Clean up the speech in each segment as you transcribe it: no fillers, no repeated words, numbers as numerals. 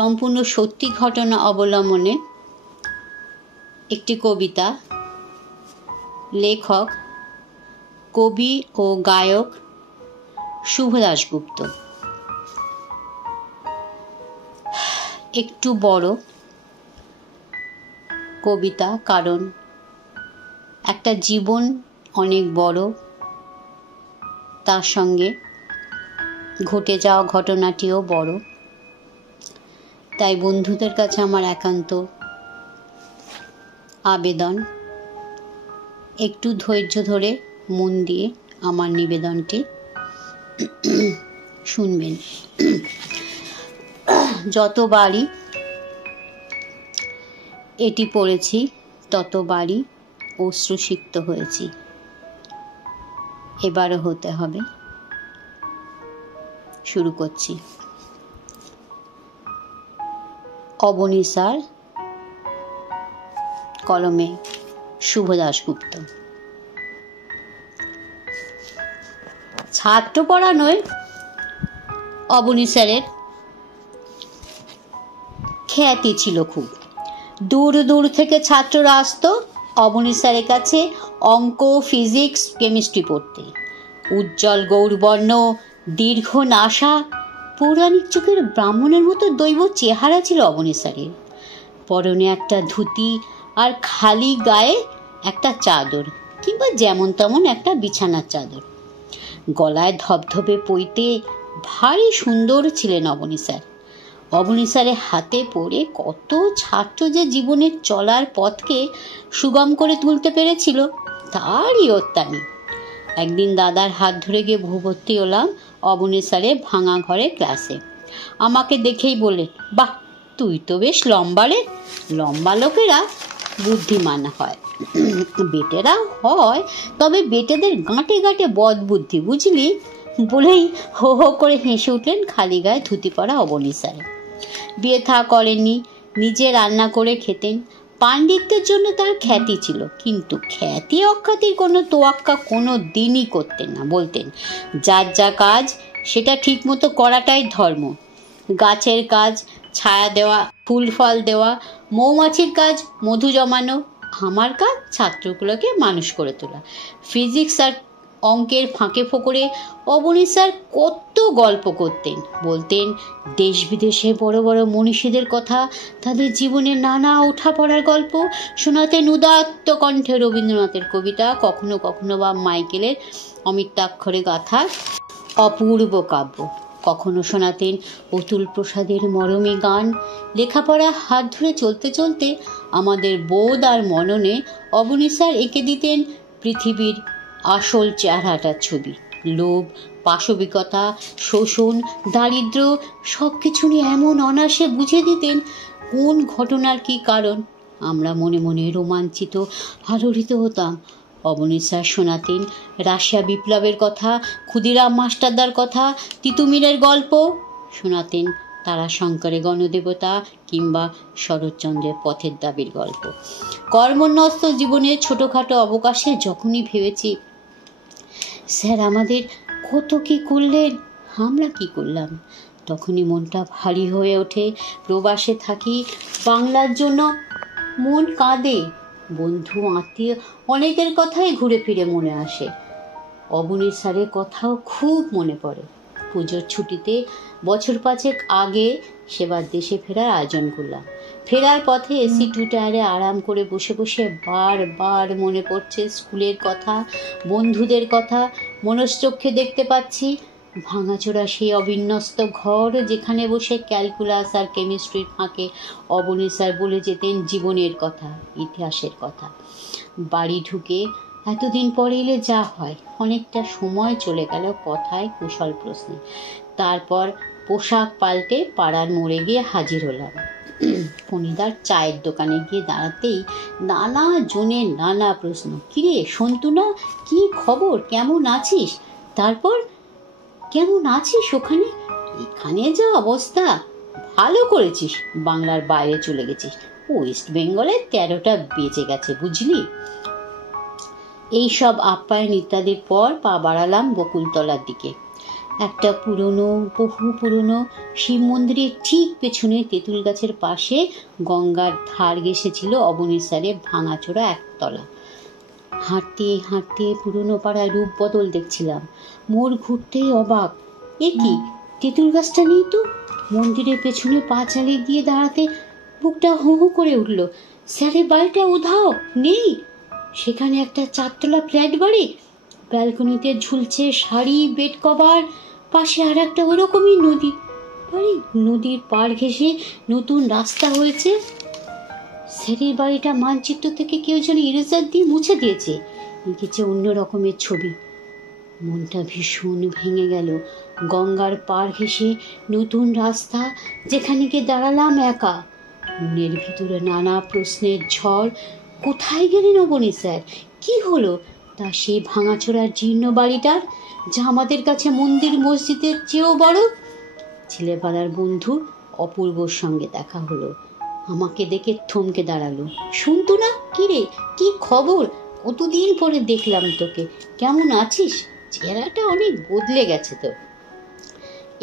সম্পূর্ণ সত্যি ঘটনা অবলম্বনে একটি কবিতা। লেখক কবি ও গায়ক শুভ দাশগুপ্ত। একটু বড় কবিতা, কারণ একটা জীবন অনেক বড়, তার সঙ্গে ঘটে যাওয়া ঘটনাটিও বড়। তাই বন্ধুদের কাছে আমার একান্ত আবেদন, একটু ধৈর্য ধরে মন দিয়ে আমার নিবেদনটি শুনবেন। যতবারই এটি পড়েছি ততবারই অশ্রুসিক্ত হয়েছি, এবারও হতে হবে। শুরু করছি। অবনী স্যার, কলমে শুভ দাশগুপ্ত। ছাত্র পড়ানোয় অবনী স্যারের খ্যাতি ছিল খুব। দূর দূর থেকে ছাত্ররা আসতো অবনী স্যারের কাছে অঙ্ক, ফিজিক্স, কেমিস্ট্রি পড়তে। উজ্জ্বল গৌরবর্ণ, দীর্ঘ নাসা, পৌরাণিক যুগের ব্রাহ্মণের মতো দৈব চেহারা ছিল অবনী স্যারের। পরনে একটা ধুতি আর খালি গায়ে একটা চাদর, কিংবা যেমন তেমন একটা বিছানার চাদর। গলায় ধবধবে পইতে ভারী সুন্দর ছিলেন অবনী স্যার। অবনী স্যারের হাতে পড়ে কত ছাত্র যে জীবনের চলার পথকে সুগম করে তুলতে পেরেছিল, তারই অত্যানি। একদিন দাদার হাত ধরে গিয়ে ভর্তি হলাম অবনী স্যারের ভাঙা ঘরে ক্লাসে। আমাকে দেখেই বলে, বাহ, তুই তো বেশ লম্বা রে। লম্বা লোকেরা বুদ্ধিমান হয়, বেটেরা হয়, তবে বেটেদের গাঁটে গাঁটে বদ বুদ্ধি, বুঝলি? বলেই হো হো করে হেসে উঠলেন খালি গায়ে ধুতি পরা অবনী স্যার। বিয়ে থা করেননি, নিজে রান্না করে খেতেন। পাণ্ডিত্যের জন্য তার খ্যাতি ছিল, কিন্তু খ্যাতি অখ্যাতির কোনো তোয়াক্কা কোনো দিনই করতেন না। বলতেন, যার যা কাজ সেটা ঠিক মতো করাটাই ধর্ম। গাছের কাজ ছায়া দেওয়া, ফুল ফল দেওয়া, মৌমাছির কাজ মধু জমানো, আমার কাজ ছাত্রগুলোকে মানুষ করে তোলা। ফিজিক্স আর অঙ্কের ফাঁকে ফোকরে অবনী স্যার কত গল্প করতেন। বলতেন দেশ বিদেশে বড় বড় মনীষীদের কথা, তাদের জীবনের নানা ওঠা পড়ার গল্প। শোনাতেন উদাত্ত কণ্ঠে রবীন্দ্রনাথের কবিতা, কখনো কখনো বা মাইকেলের অমিতাক্ষরে গাথা অপূর্ব কাব্য। কখনো শোনাতেন অতুল প্রসাদের মরমী গান। লেখাপড়া হাত ধরে চলতে চলতে আমাদের বোধ আর মননে অবনী স্যার এঁকে দিতেন পৃথিবীর আসল চেহারাটার ছবি। লোভ, পাশবিকতা, শোষণ, দারিদ্র্য সব কিছু নিয়ে এমন অনায়াসে বুঝে দিতেন কোন ঘটনার কি কারণ। আমরা মনে মনে রোমাঞ্চিত, আলোড়িত হতাম। অবনী স্যার শোনাতেন রাশিয়া বিপ্লবের কথা, ক্ষুদিরাম মাস্টারদার কথা, তিতুমিরের গল্প। শোনাতেন তারাশঙ্করের গণদেবতা কিংবা শরৎচন্দ্রের পথের দাবির গল্প। কর্মন্যস্ত জীবনের ছোটোখাটো অবকাশে যখনই ভেবেছি স্যার আমাদের কত কি করলেন, আমরা কি করলাম, তখনই মনটা ভারী হয়ে ওঠে। প্রবাসে থাকি, বাংলার জন্য মন কাঁদে। বন্ধু, আত্মীয় অনেকের কথাই ঘুরে ফিরে মনে আসে। অবনী স্যারের কথাও খুব মনে পড়ে। পুজোর ছুটিতে বছর 5 আগে সেবার দেশে ফেরার আয়োজন করলাম। ফেরার পথে এসি 2 টায়ারে আরাম করে বসে বসে বারবার মনে পড়ছে স্কুলের কথা, বন্ধুদের কথা। মনশ্চক্ষে দেখতে পাচ্ছি ভাঙাচোরা সেই অবিন্যস্ত ঘর, যেখানে বসে ক্যালকুলাস আর কেমিস্ট্রির ফাঁকে অবনী স্যার বলে যেতেন জীবনের কথা, ইতিহাসের কথা। বাড়ি ঢুকে এতদিন পরে এলে যা হয়, অনেকটা সময় চলে গেল কথায়, কুশল প্রশ্নে। তারপর পোশাক পাল্টে পাড়ার মোড়ে গিয়ে হাজির হলাম। ফণিদার চায়ের দোকানে গিয়ে দাঁড়াতেই নানা জনের নানা প্রশ্ন। কিরে সন্তু না, কি খবর, কেমন আছিস? তারপর কেমন আছিস ওখানে? এখানে যা অবস্থা, ভালো করেছিস বাংলার বাইরে চলে গেছিস, ওয়েস্ট বেঙ্গলে 13টা বেঁচে গেছে, বুঝলি? এইসব আপ্যায়ন ইত্যাদির পর পা বাড়ালাম বকুলতলার দিকে। একটা বহু পুরনো শিব মন্দিরের ঠিক পেছনে তেঁতুল গাছের পাশে গঙ্গার ধার ঘেঁষে ছিল অবনীশ স্যারের ভাঙাচোরা একতলা। হাঁটতে হাঁটতে পুরনো পাড়ায় রূপ বদল দেখছিলাম। মোড় ঘুরতেই অবাক, এ কি, তেঁতুল গাছটা নেই তো। মন্দিরের পেছনে পা চালিয়ে গিয়ে দাঁড়াতে বুকটা হু হু করে উঠল। স্যারের বাড়িটা উধাও, নেই। সেখানে একটা 4 তলা ফ্ল্যাট বাড়ি, ব্যালকনিতে ঝুলছে শাড়ি, বেড কভার, পাশে আর একটা ওরকমই নদী বাড়ি। নদীর পাড় ঘেঁষে নতুন রাস্তা হয়েছে। স্যারের বাড়িটা মানচিত্র থেকে কেউ যেন ইরেজার দিয়ে মুছে দিয়েছে, এঁকেছে অন্য রকমের ছবি। মনটা ভীষণ ভেঙে গেল। গঙ্গার পাড় ঘেঁষে নতুন রাস্তা, যেখানে গিয়ে দাঁড়ালাম একা। মনের ভিতরে নানা প্রশ্নের ঝড়। কোথায় গেলেন অবনীশ স্যার? কি হলো তা সেই ভাঙাচোরার জীর্ণ বাড়িটার, যা আমাদের কাছে মন্দির মসজিদের চেয়েও বড়? ছেলেবেলার বন্ধু অপূর্বর সঙ্গে দেখা হলো। আমাকে দেখে থমকে দাঁড়ালো। শুনতো না, কি রে, কি খবর? কতদিন পরে দেখলাম তোকে, কেমন আছিস? চেহারাটা অনেক বদলে গেছে তো।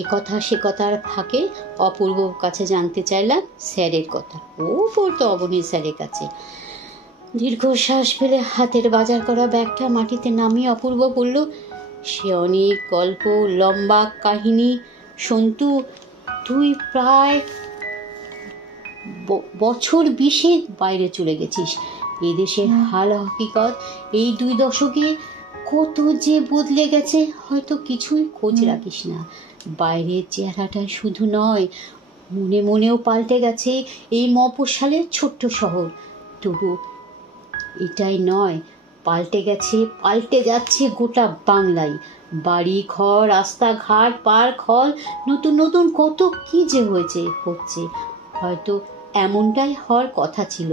এ কথা সে কথার ফাঁকে অপূর্বর কাছে জানতে চাইলাম স্যারের কথা। ও পড়তো অবনীশ স্যারের কাছে। দীর্ঘশ্বাস ফেলে হাতের বাজার করা ব্যাগটা মাটিতে নামিয়ে অপূর্ব বলল, সে অনেক গল্প, লম্বা কাহিনী। সন্তু, তুই প্রায় বছর 20 বাইরে চলে গেছিস। এদেশের হাল হকিকত এই 2 দশকে কত যে বদলে গেছে, হয়তো কিছুই খোঁজ রাখিস না। বাইরের চেহারাটা শুধু নয়, মনে মনেও পাল্টে গেছে এই মফস্বলের ছোট্ট শহর। তবু এটাই নয়, পাল্টে যাচ্ছে গোটা বাংলায়। বাড়ি ঘর, রাস্তাঘাট, পার্ক, হল, নতুন নতুন কত কি যে হচ্ছে। হয়তো এমনটাই হওয়ার কথা ছিল,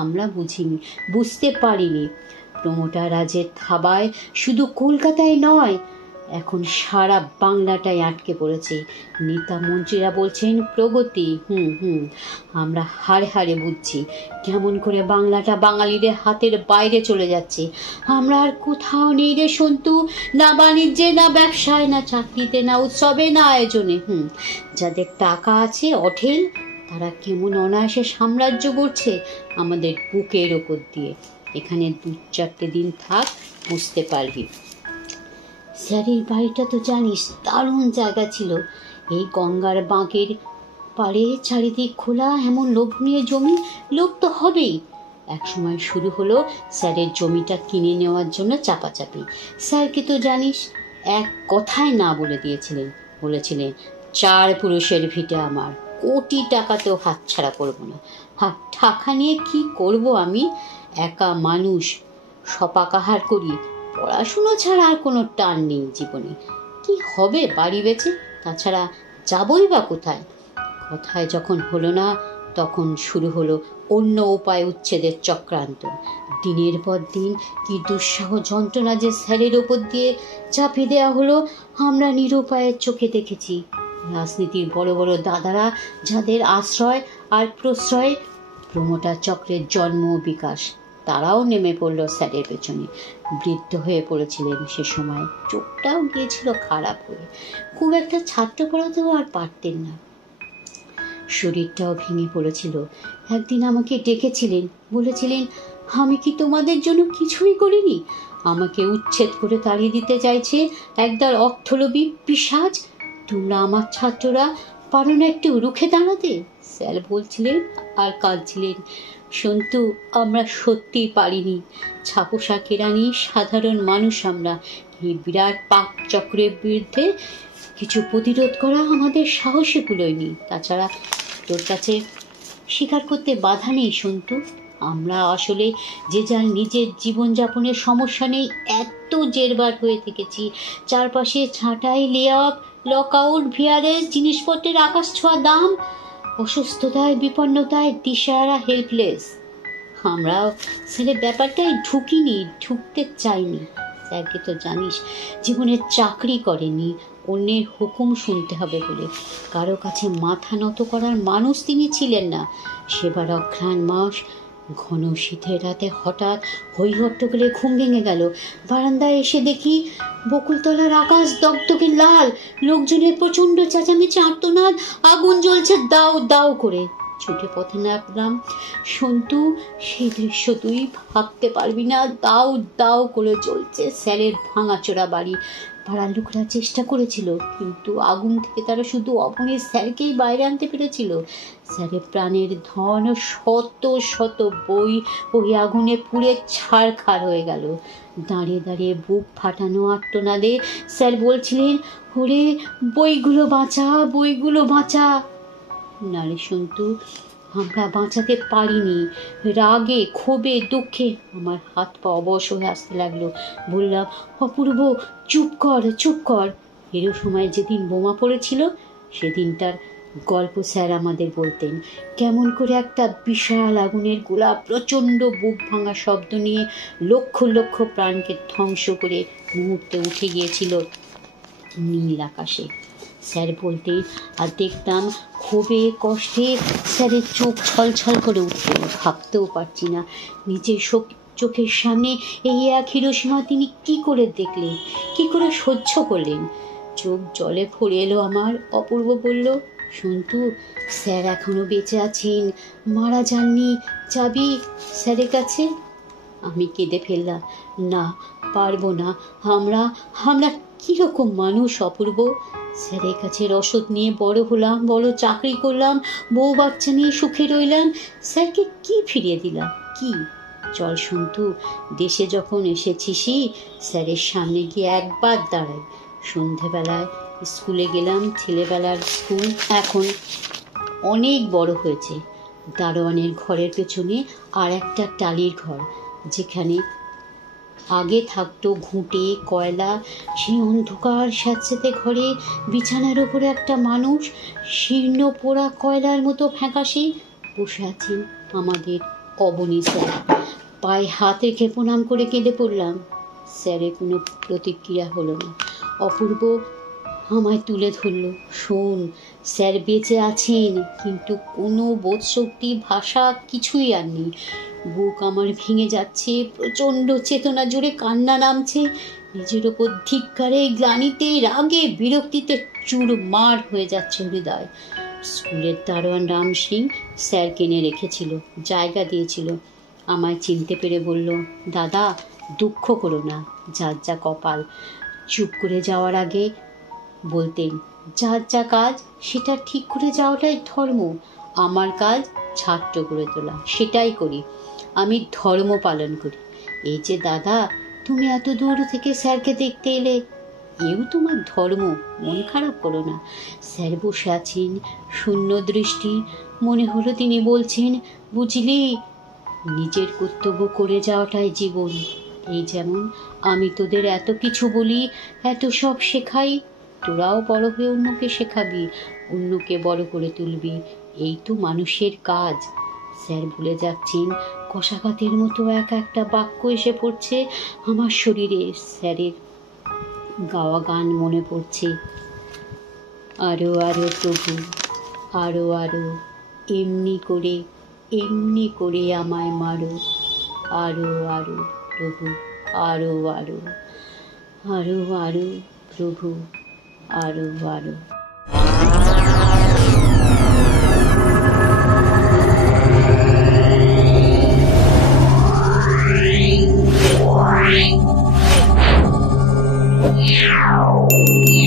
আমরা বুঝতে পারিনি। প্রমোটার রাজের থাবায় শুধু কলকাতায় নয়, এখন সারা বাংলাটাই আটকে পড়েছে। নেতা মন্ত্রীরা বলছেন প্রগতি, আমরা হাড়ে হাড়ে বুঝছি কেমন করে বাংলাটা বাঙালিদের হাতের বাইরে চলে যাচ্ছে। আমরা আর কোথাও নেই রে সন্তু, না বাণিজ্যে, না ব্যবসায়, না চাকরিতে, না উৎসবে, না আয়োজনে। যাদের টাকা আছে অঢেল, তারা কেমন অনায়াসে সাম্রাজ্য গড়ছে আমাদের বুকের ওপর দিয়ে। এখানে 2-4 দিন থাক, বুঝতে পারবি। স্যারের বাড়িটা তো জানিস দারুণ জায়গা ছিল। এই গঙ্গার বাঁকের পাড়ে চারিদিক খোলা, এমন লোভনীয় জমি, লোভ তো হবেই। একসময় শুরু হলো স্যারের জমিটা কিনে নেওয়ার জন্য চাপাচাপি। স্যারকে তো জানিস, এক কথায় না বলেছিলেন 4 পুরুষের ভিটে আমার, কোটি টাকাতেও হাতছাড়া করবো না। টাকা নিয়ে কি করব আমি? একা মানুষ, সপাকাহার করি, পড়াশুনো ছাড়া আর কোনো টান নেই জীবনে। কি হবে বাড়ি বেচে? তাছাড়া যাবই বা কোথায়? কথায় যখন হলো না, তখন শুরু হলো অন্য উপায় উচ্ছেদের চক্রান্ত। দিনের পর দিন কি দুঃসহ যন্ত্রণা যে স্যারের ওপর দিয়ে চাপিয়ে দেওয়া হলো, আমরা নিরুপায়ের চোখে দেখেছি। রাজনীতির বড় বড় দাদারা, যাদের আশ্রয় আর প্রশ্রয় প্রমোটার চক্রের জন্ম বিকাশ, তারাও নেমে পড়ল স্যারের পেছনে। বৃদ্ধ হয়ে পড়েছিলেন সে সময়, চোখটাও গিয়েছিল খারাপ হয়ে, খুব একটা ছাত্র পড়াতেও আর পারতেন না। শরীরটাও ভেঙে পড়েছিল। একদিন আমাকে ডেকেছিলেন, বলেছিলেন, আমি কি তোমাদের জন্য কিছুই করিনি? আমাকে উচ্ছেদ করে তাড়িয়ে দিতে চাইছে একদল অর্থলোভী পিশাচ। তোমরা আমার ছাত্ররা পারো না একটু রুখে দাঁড়াতে? স্যার বলছিলেন আর কাঁদছিলেন, সন্তু, আমরা সত্যিই পারিনি। ছাপোষা কেরানি সাধারণ মানুষ আমরা। এই বিরাট পাপ চক্রের বিরুদ্ধে কিছু প্রতিরোধ করা আমাদের সাহসে কুলোয়নি। তাছাড়া তোর কাছে স্বীকার করতে বাধা নেই সন্তু, আমরা আসলে যে যার নিজের জীবনযাপনের সমস্যা নেই এত জেরবার হয়ে থেকেছি। চারপাশে ছাঁটাই, লেঅফ, লকআউট, ভিআরএস, জিনিসপত্রের আকাশ ছোঁয়া দাম, অসুস্থতায়, বিপন্নতায় দিশাহারা, হেল্পলেস। আমরাও ছেলে ব্যাপারটাই ঢুকতে চাইনি। স্যারকে তো জানিস, জীবনে চাকরি করেনি অন্যের হুকুম শুনতে হবে বলে। কারো কাছে মাথা নত করার মানুষ তিনি ছিলেন না। সেবার অঘ্রাণ মাস, ঘন শীতের রাতে হঠাৎ হইহট্টগোলে ঘুম ভেঙে গেল। বারান্দায় এসে দেখি বকুলতলার আকাশ দগদগে লাল, লোকজনের প্রচন্ড চেঁচামেচি, আর্তনাদ, আগুন জ্বলছে দাউ দাউ করে। ছুটে পথে নামলাম। সন্তু, সেই দৃশ্য তুই ভাবতে পারবি না, দাউ দাউ করে জ্বলছে স্যারের ভাঙাচোরা বাড়ি। পাড়ার লোকরা চেষ্টা করেছিল, কিন্তু আগুন থেকে তারা শুধু অবনীর স্যারকেই বাইরে আনতে পেরেছিল। স্যারের প্রাণের ধন, শত শত বই ওই আগুনে পুড়ে ছারখার হয়ে গেল। দাঁড়িয়ে দাঁড়িয়ে বুক ফাটানো আর্তনাদে স্যার বলছিলেন, ওরে বইগুলো বাঁচা, বইগুলো বাঁচা। না রে সন্তু, আমরা বাঁচাতে পারিনি। রাগে, ক্ষোভে, দুঃখে আমার হাত পা অবশ হয়ে আসতে লাগলো। বললাম, অপূর্ব চুপ কর, চুপ কর। এরও সময় যেদিন বোমা পড়েছিল সেদিনটার গল্প স্যার আমাদের বলতেন। কেমন করে একটা বিশাল আগুনের গোলা প্রচণ্ড বুক ভাঙা শব্দ নিয়ে লক্ষ লক্ষ প্রাণকে ধ্বংস করে মুহূর্তে উঠে গিয়েছিল নীল আকাশে। স্যার বলতে আর দেখতাম ক্ষোভে, কষ্টে স্যারের চোখ ছলছল করে উঠত। ভাবতেও পারছি না নিজের চোখের সামনে এই এক হিরোশিমা তিনি কি করে দেখলেন, কি করে সহ্য করলেন। চোখ জলে ভরে এলো আমার। অপূর্ব বলল, সন্তু, স্যার এখনো বেঁচে আছেন, মারা যাননি, যাবি স্যারের কাছে? আমি কেঁদে ফেললাম, না, পারবো না। আমরা কিরকম মানুষ অপূর্ব? স্যারের কাছে রসদ নিয়ে বড় হলাম, বড় চাকরি করলাম, বউ বাচ্চা নিয়ে সুখে রইলাম, স্যারকে কি ফিরিয়ে দিলাম? কি? চল সন্তু, দেশে যখন এসেছিসই স্যারের সামনে গিয়ে একবার দাঁড়াই। সন্ধেবেলায় স্কুলে গেলাম, ছেলেবেলার স্কুল এখন অনেক বড় হয়েছে। দারোয়ানের ঘরের পেছনে আর একটা টালির ঘর, যেখানে আগে থাকতো ঘুঁটে, কয়লা। সেই অন্ধকার স্যাঁতস্যাঁতে ঘরে বিছানার ওপরে একটা মানুষ শীর্ণ পোড়া কয়লার মতো ফ্যাকাশে বসে আছেন আমাদের অবনী স্যার। পায়ে হাত রেখে প্রণাম করে কেঁদে পড়লাম। স্যারের কোনো প্রতিক্রিয়া হলো না। অপূর্ব আমায় তুলে ধরল, শোন, স্যার বেঁচে আছেন, কিন্তু কোনো বোধশক্তি, ভাষা কিছুই আর নেই। বুক আমার ভেঙে যাচ্ছে, প্রচণ্ড চেতনা জুড়ে কান্না নামছে। নিজের ওপর ধিক্কারে, গ্লানিতে, রাগে, বিরক্তিতে চুরমার হয়ে যাচ্ছে হৃদয়। স্কুলের দারোয়ান রাম সিং স্যার কিনে রেখেছিল, জায়গা দিয়েছিল। আমায় চিনতে পেরে বলল, দাদা, দুঃখ করো না, যার যা কপাল। চুপ করে যাওয়ার আগে বলতেন, যার যা কাজ সেটা ঠিক করে যাওয়াটাই ধর্ম। আমার কাজ ছাত্র করে তোলা, সেটাই করি। আমি ধর্ম পালন করি। এই যে দাদা, তুমি এত দূর থেকে স্যারকে দেখতে এলে, এও তোমার ধর্ম, মন খারাপ করো না। স্যার বসে আছেন, শূন্য দৃষ্টি। মনে হলো তিনি বলছেন, বুঝলি, নিজের কর্তব্য করে যাওয়াটাই জীবন। এই যেমন আমি তোদের এত কিছু বলি, এত সব শেখাই, তোরাও বড় হয়ে অন্যকে শেখাবি, অন্যকে বড় করে তুলবি। এই তো মানুষের কাজ। স্যার ভুলে যাচ্ছেন, কষাঘাতের মতো এক একটা বাক্য এসে পড়ছে আমার শরীরে। স্যারের গাওয়া গান মনে পড়ছে, আরো আরো প্রভু, আরো আরো, এমনি করে আমায় মারো, আরো আরো প্রভু, আরো আরো, আরো আরো প্রভু, আরো আরো। Yeah.